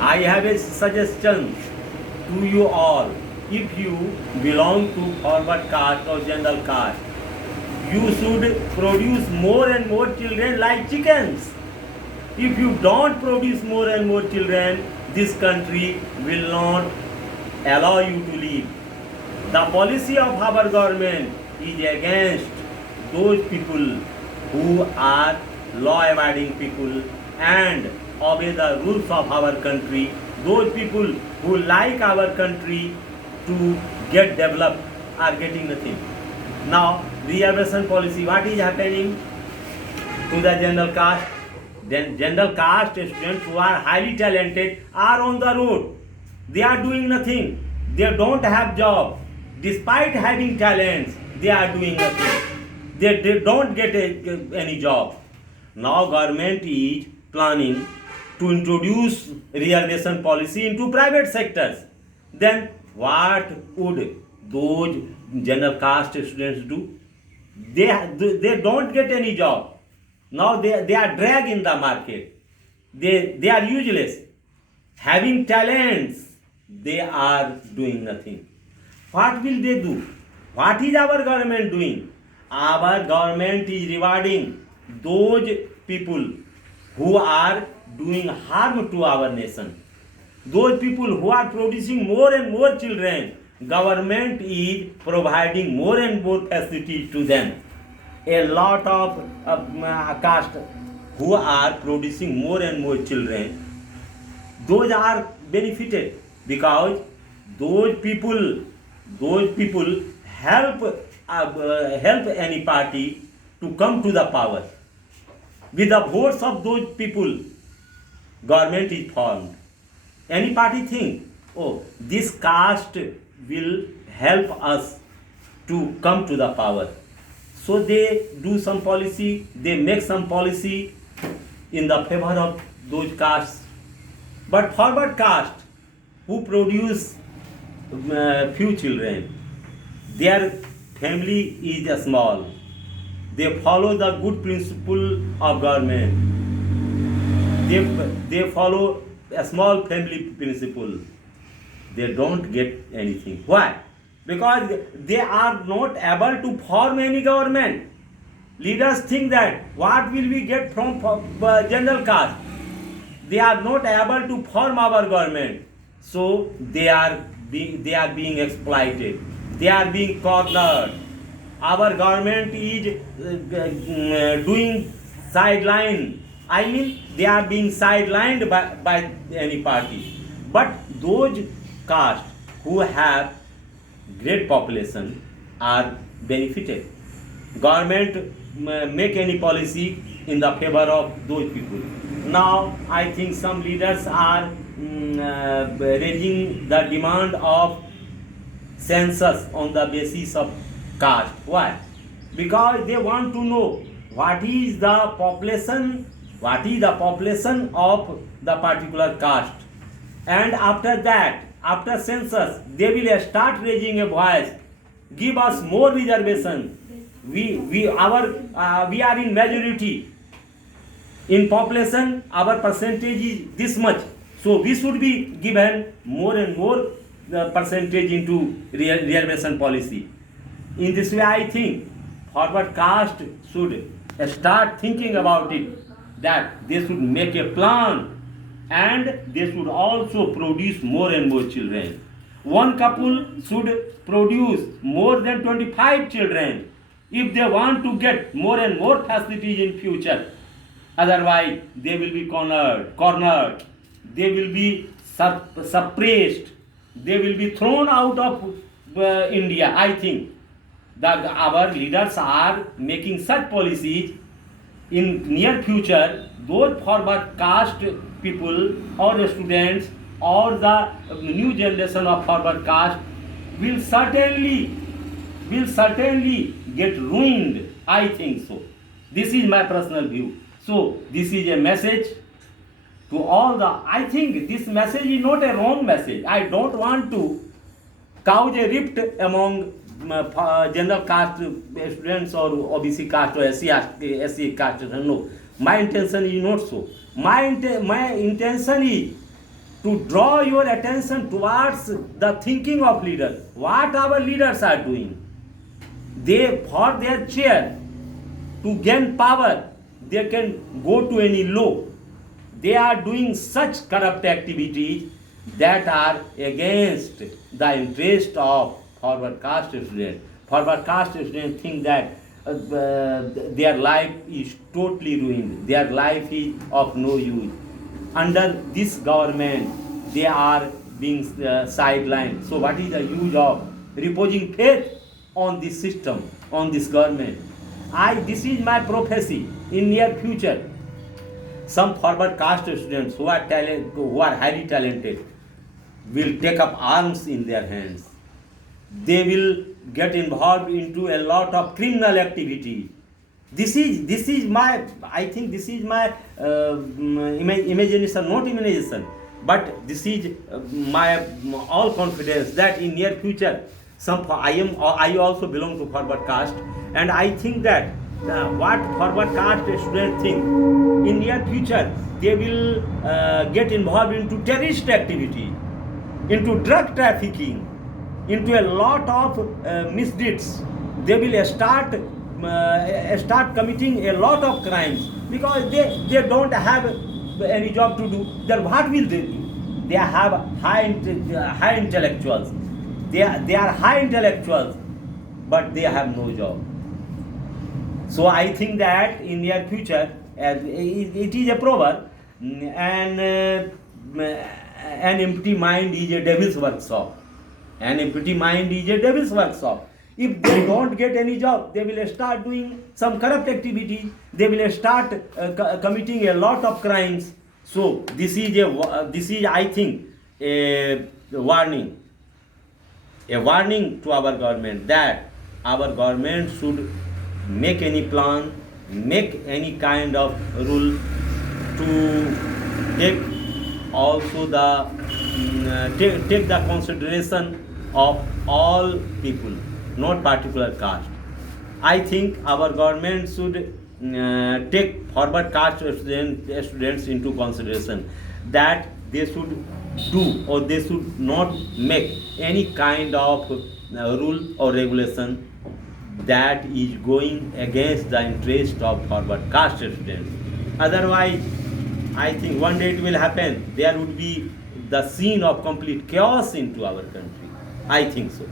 I have a suggestion to you all. If you belong to forward caste or general caste, you should produce more and more children like chickens. If you don't produce more and more children, this country will not allow you to live. The policy of our government is against those people who are law-abiding people and obey the rules of our country. Those people who like our country to get developed are getting nothing. Now, reservation policy, what is happening to the general caste? Then general caste students who are highly talented are on the road. They are doing nothing. They don't have job. Despite having talents, they are doing nothing. They don't get any job. Now government is planning to introduce reservation policy into private sectors. Then what would those general caste students do? They don't get any job. Now they are dragged in the market. They are useless. Having talents, they are doing nothing. What will they do? What is our government doing? Our government is rewarding those people who are doing harm to our nation. Those people who are producing more and more children, government is providing more and more facilities to them. A lot of caste who are producing more and more children, those are benefited because those people help any party to come to the power. With the votes of those people, government is formed. Any party think, oh, this caste will help us to come to the power. So they do some policy, they make some policy in the favor of those castes. But forward caste, who produce few children, their family is small. They follow the good principle of government. They follow a small family principle. They don't get anything. Why? Because they are not able to form any government. Leaders think that what will we get from general caste? They are not able to form our government. So they are being exploited. They are being cornered. Our government is doing sideline. I mean, they are being sidelined by any party. But those castes who have great population are benefited. Government make any policy in the favor of those people. Now I think some leaders are raising the demand of census on the basis of caste. Why? Because they want to know what is the population of the particular caste, and after that, after census, they will start raising a voice, give us more reservation. We are in majority in population, our percentage is this much, so we should be given more and more percentage into reservation policy. In this way, I think forward caste should start thinking about it, that they should make a plan and they should also produce more and more children. One couple should produce more than 25 children if they want to get more and more facilities in future. Otherwise, they will be cornered, they will be suppressed, they will be thrown out of India. I think that our leaders are making such policies. In near future, those forward caste people or the students or the new generation of forward caste will certainly get ruined. I think so. This is my personal view. So this is a message to all the. I think this message is not a wrong message. I don't want to cause a rift among general caste students or OBC caste or SC caste. No, my intention is not so. My intention is to draw your attention towards the thinking of leaders. What our leaders are doing. They, for their chair, to gain power, they can go to any law. They are doing such corrupt activities that are against the interest of forward caste students. Forward caste students think that their life is totally ruined. Their life is of no use. Under this government, they are being sidelined. So what is the use of reposing faith on this system, on this government? This is my prophecy. In near future, some forward caste students who are highly talented, will take up arms in their hands. They will get involved into a lot of criminal activity. This is my, I think this is my imagination, not imagination, but this is my all confidence that in near future, I also belong to forward caste, and I think that what forward caste students think, in near future they will get involved into terrorist activity, into drug trafficking, into a lot of misdeeds. They will start committing a lot of crimes because they don't have any job to do. Then what will they do? They have high intellectuals. They are high intellectuals, but they have no job. So I think that in near future, it is a proverb, and an empty mind is a devil's workshop. An empty mind is a devil's workshop. If they don't get any job, they will start doing some corrupt activity. They will start committing a lot of crimes. So this is I think a warning to our government, that our government should make any plan, make any kind of rule to take also the take the consideration of all people, not particular caste. I think our government should take forward caste students into consideration, that they should do or they should not make any kind of rule or regulation that is going against the interest of forward caste students. Otherwise, I think one day it will happen. There would be the scene of complete chaos into our country. I think so.